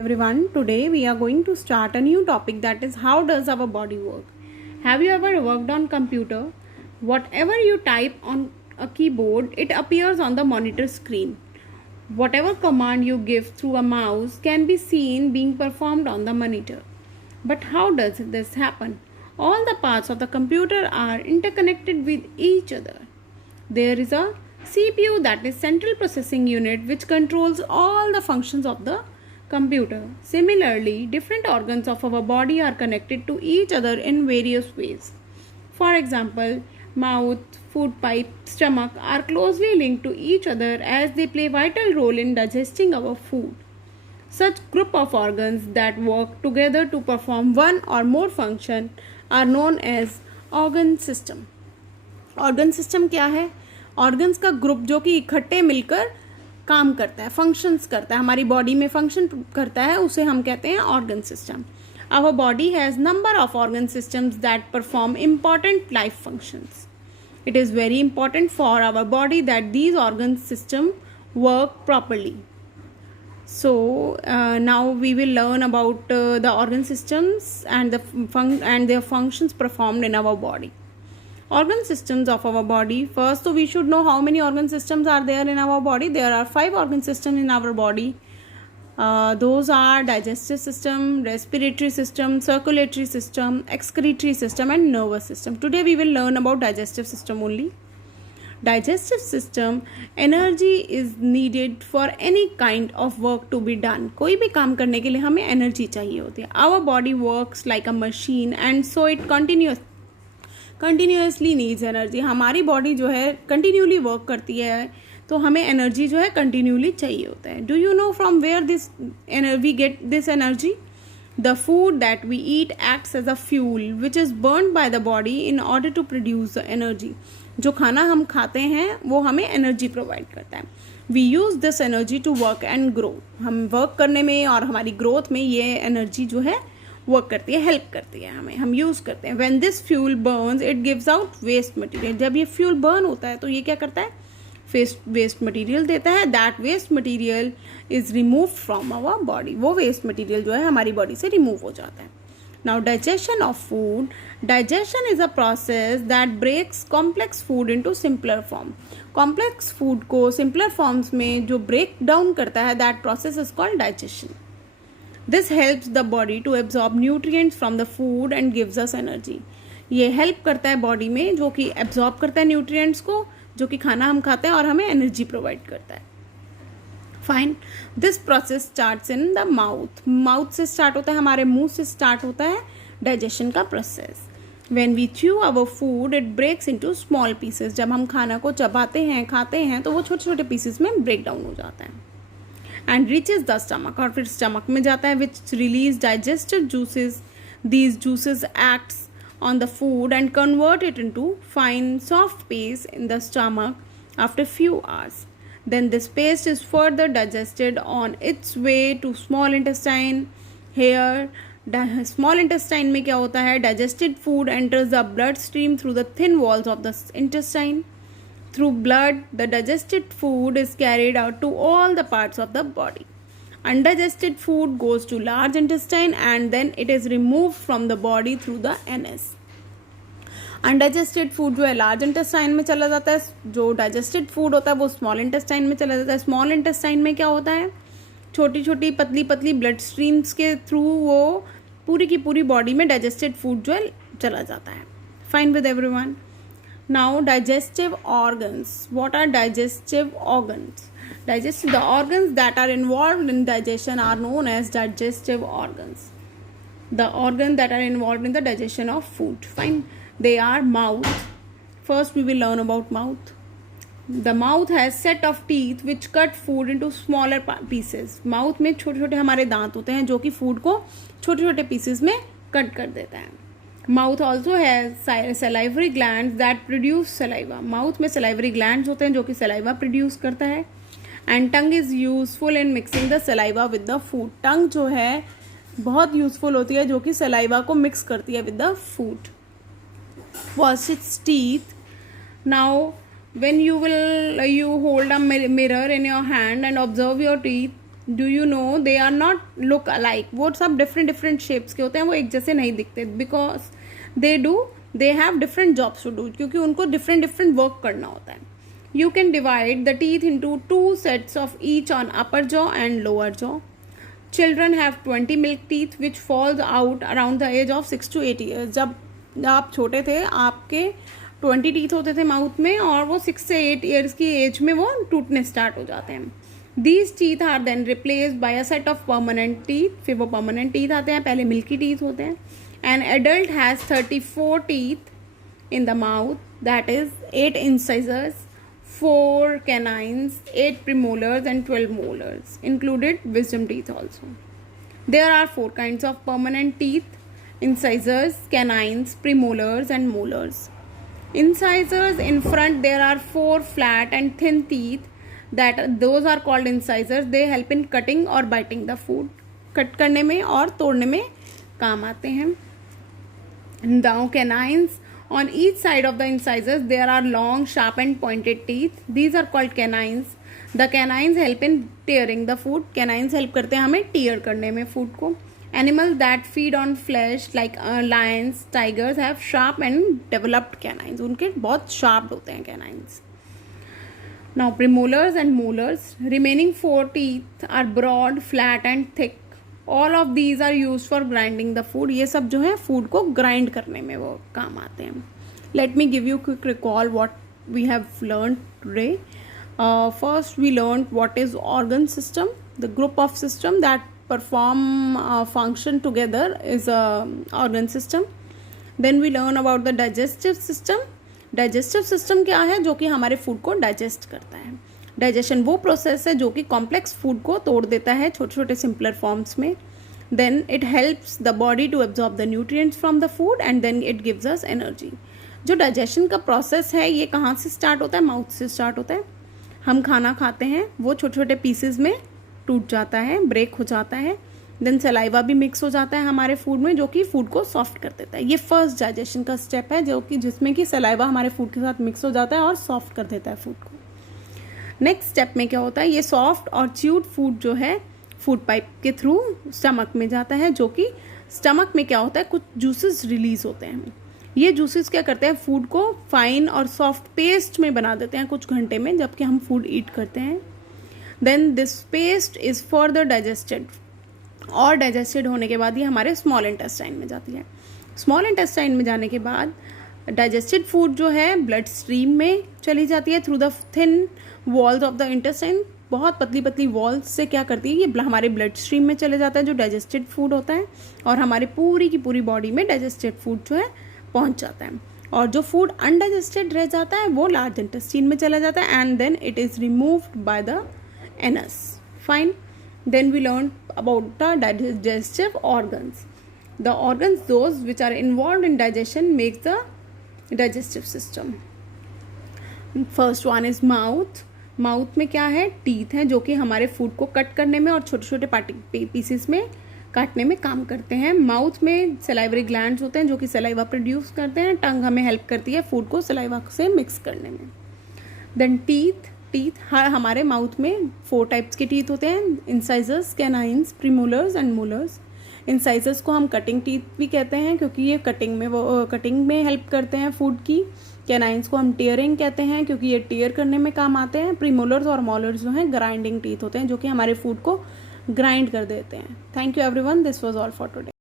Everyone, today we are going to start a new topic, that is how does our body work. Have you ever worked on computer? Whatever you type on a keyboard, it appears on the monitor screen. Whatever command you give through a mouse can be seen being performed on the monitor. But how does this happen? All the parts of the computer are interconnected with each other. There is a CPU, that is central processing unit, which controls all the functions of the computer. Similarly, different organs of our body are connected to each other in various ways. For example, mouth, food pipe, stomach are closely linked to each other as they play vital role in digesting our food. Such group of organs that work together to perform one or more function are known as organ system. Organ system क्या है? Organs का group जो कि इकट्ठे मिलकर काम करता है, फंक्शंस करता है, हमारी बॉडी में फंक्शन करता है, उसे हम कहते हैं organ system. Our body has number of organ systems that perform important life functions. It is very important for our body that these organ systems work properly. So now we will learn about the organ systems and their functions performed in our body. Organ systems of our body. First, so we should know how many organ systems are there in our body. There are 5 organ systems in our body. Those are digestive system, respiratory system, circulatory system, excretory system and nervous system. Today we will learn about digestive system only. Digestive system, energy is needed for any kind of work to be done. कोई भी काम करने के लिए हमें energy चाहिए होती है. Our body works like a machine and so it continuously needs energy. हमारी बॉडी जो है कंटिन्यूली वर्क करती है, तो हमें एनर्जी जो है कंटिन्यूली चाहिए होता है. Do you know from where we get this energy? The food that we eat acts as a fuel which is burn by the body in order to produce the energy. जो खाना हम खाते हैं वो हमें एनर्जी प्रोवाइड करता है. We use this energy to work and grow. हम वर्क करने में और हमारी ग्रोथ में ये एनर्जी जो है वर्क करती है, हेल्प करती है हमें, हम यूज़ करते हैं. When this fuel burns it gives out waste material. जब ये फ्यूल बर्न होता है तो ये क्या करता है? वेस्ट मटेरियल देता है. That waste material is remove from our body. वो वेस्ट मटेरियल जो है हमारी बॉडी से रिमूव हो जाता है. Now digestion of food. Digestion is a process that breaks complex food into simpler form. Complex food को सिंपलर फॉर्म्स में जो ब्रेक डाउन करता है, that process is called digestion. This helps the body to absorb nutrients from the food and gives us energy. ये help करता है body में, जो कि एब्जॉर्ब करता है न्यूट्रिएंट्स को, जो कि खाना हम खाते हैं, और हमें एनर्जी प्रोवाइड करता है. Fine. This process starts in the mouth. Mouth से स्टार्ट होता है, हमारे मुंह से स्टार्ट होता है डाइजेशन का process. When we chew our food, it breaks into small pieces. जब हम खाना को चबाते हैं, खाते हैं, तो वो छोटे छोटे पीसेस में ब्रेक डाउन हो जाता है. And reaches the stomach, और फिर स्टमक में जाता है, which release digestive juices. These juices acts on the food and convert it into fine soft paste in the stomach after few hours. Then this paste is further digested on its way to small intestine. Here small intestine में क्या होता है? Digested food enters the bloodstream through the thin walls of the intestine. Through blood, the digested food is carried out to all the parts of the body. Undigested food goes to large intestine and then it is removed from the body through the anus. Undigested food जो है large intestine में चला जाता है, जो digested food होता है वो स्मॉल इंटेस्टाइन में चला जाता है. स्मॉल इंटेस्टाइन में क्या होता है? छोटी छोटी पतली पतली ब्लड स्ट्रीम्स के थ्रू वो पूरी की पूरी बॉडी में डाइजेस्टेड फूड जो है चला जाता है. Fine with everyone. Now digestive organs. What are digestive organs? The organs that are involved in digestion are known as digestive organs. The organs that are involved in the digestion of food. Fine. They are mouth. First we will learn about mouth. The mouth has set of teeth which cut food into smaller pieces. Mouth में छोटे छोटे हमारे दांत होते हैं जो कि food को छोटे छोटे पीसेस में कट कर देता है. माउथ ऑल्सो है salivary gland that produce saliva. Mouth में सलाइवरी ग्लैंड होते हैं जो कि सलाइवा प्रोड्यूस करता है. And tongue is useful in mixing the saliva with the food. Tongue जो है बहुत यूजफुल होती है, जो कि सलाइवा को मिक्स करती है with the food. Wash it's teeth. Now when you hold a mirror in your hand and observe your teeth, do you know they are not look alike, वो सब डिफरेंट डिफरेंट शेप्स के होते हैं, वो एक जैसे नहीं दिखते, because they have different jobs to do, क्योंकि उनको डिफरेंट डिफरेंट वर्क करना होता है. You can divide the teeth into 2 sets of each on upper jaw and lower jaw. Children have 20 milk teeth which falls out around the age of 6 to 8 years. जब आप छोटे थे आपके 20 teeth होते थे माउथ में, और वो 6 से 8 ईयर्स की एज में वो टूटने स्टार्ट हो जाते हैं. These teeth are then replaced by a set of permanent teeth. फिर वो permanent teeth आते हैं, पहले milky teeth होते हैं. An adult has 34 teeth in the mouth, that is 8 incisors, 4 canines, 8 premolars and 12 molars, included wisdom teeth also. There are 4 kinds of permanent teeth: incisors, canines, premolars and molars. Incisors, in front there are 4 flat and thin teeth, those are called incisors. They help in cutting or biting the food. Cut करने में और तोड़ने में काम आते हैं. Now canines, on each side of the incisors there are long, sharp and pointed teeth. These are called canines. The canines help in tearing the food. Canines help करते हैं हमें tear करने में food को. Animals that feed on flesh like lions, tigers have sharp and developed canines. उनके बहुत sharp होते हैं canines. Now premolars and molars. Remaining 4 teeth are broad, flat and thick. All of these are used for grinding the food. ये सब जो है food को grind करने में वो काम आते हैं. Let me give you a quick recall what we have learned today. First we learned what is organ system. The group of system that perform function together is a organ system. Then we learn about the digestive system. Digestive system क्या है? जो कि हमारे food को digest करता है. Digestion वो process है जो कि कॉम्प्लेक्स फूड को तोड़ देता है छोटे छोटे सिंपलर फॉर्म्स में. Then it helps the body to absorb the nutrients from the food and then it gives us energy. जो डाइजेशन का प्रोसेस है ये कहाँ से स्टार्ट होता है? माउथ से स्टार्ट होता है. हम खाना खाते हैं, वो छोटे छोटे पीसेज में टूट जाता है, ब्रेक हो जाता है. देन सलाइवा भी मिक्स हो जाता है हमारे फूड में, जो कि फूड को सॉफ्ट कर देता है. ये फर्स्ट डाइजेशन का स्टेप है, जो कि जिसमें कि सलाइवा हमारे फूड के साथ मिक्स हो जाता है और सॉफ्ट कर देता है फूड को. नेक्स्ट स्टेप में क्या होता है? ये सॉफ्ट और च्यूड फूड जो है फूड पाइप के थ्रू स्टमक में जाता है, जो कि स्टमक में क्या होता है? कुछ जूसेस रिलीज होते हैं. ये जूसेस क्या करते हैं? फूड को फाइन और सॉफ्ट पेस्ट में बना देते हैं कुछ घंटे में, जबकि हम फूड ईट करते हैं. Then this paste is further digested, और डाइजेस्टेड होने के बाद ये हमारे स्मॉल इंटेस्टाइन में जाती है. स्मॉल इंटेस्टाइन में जाने के बाद डाइजेस्टेड फूड जो है ब्लड स्ट्रीम में चली जाती है through the thin walls of the intestine. बहुत पतली पतली वॉल्स से क्या करती है? ये हमारे ब्लड स्ट्रीम में चले जाता है जो डाइजेस्टेड फूड होता है, और हमारी पूरी की पूरी बॉडी में डाइजेस्टेड फूड जो है पहुंच जाता है. और जो फूड अनडाइजेस्टेड रह जाता है वो लार्ज इंटेस्टाइन में चला जाता है, and then it is removed by the anus. Fine. Then we learned about the digestive organs. The organs, those which are involved in digestion, make the digestive system. First one is mouth. Mouth में क्या है? Teeth है, जो कि हमारे food को cut करने में और छोटे छोटे पीसेस में काटने में काम करते हैं. माउथ में सलाइवरी ग्लैंड्स होते हैं जो कि सलाइवा प्रोड्यूस करते हैं. टंग हमें हेल्प करती है फूड को सलाइवा से मिक्स करने में. देन टीथ हमारे माउथ में 4 टाइप्स के टीथ होते हैं: incisors, canines, premolars and molars. Incisors को हम कटिंग टीथ भी कहते हैं, क्योंकि ये कटिंग में हेल्प करते हैं फूड की. कैनाइंस को हम टीयरिंग कहते हैं, क्योंकि ये टीयर करने में काम आते हैं. प्रीमोलर्स और मोलर्स जो हैं ग्राइंडिंग टीथ होते हैं, जो कि हमारे फूड को ग्राइंड कर देते हैं. Thank you everyone, this was all for today.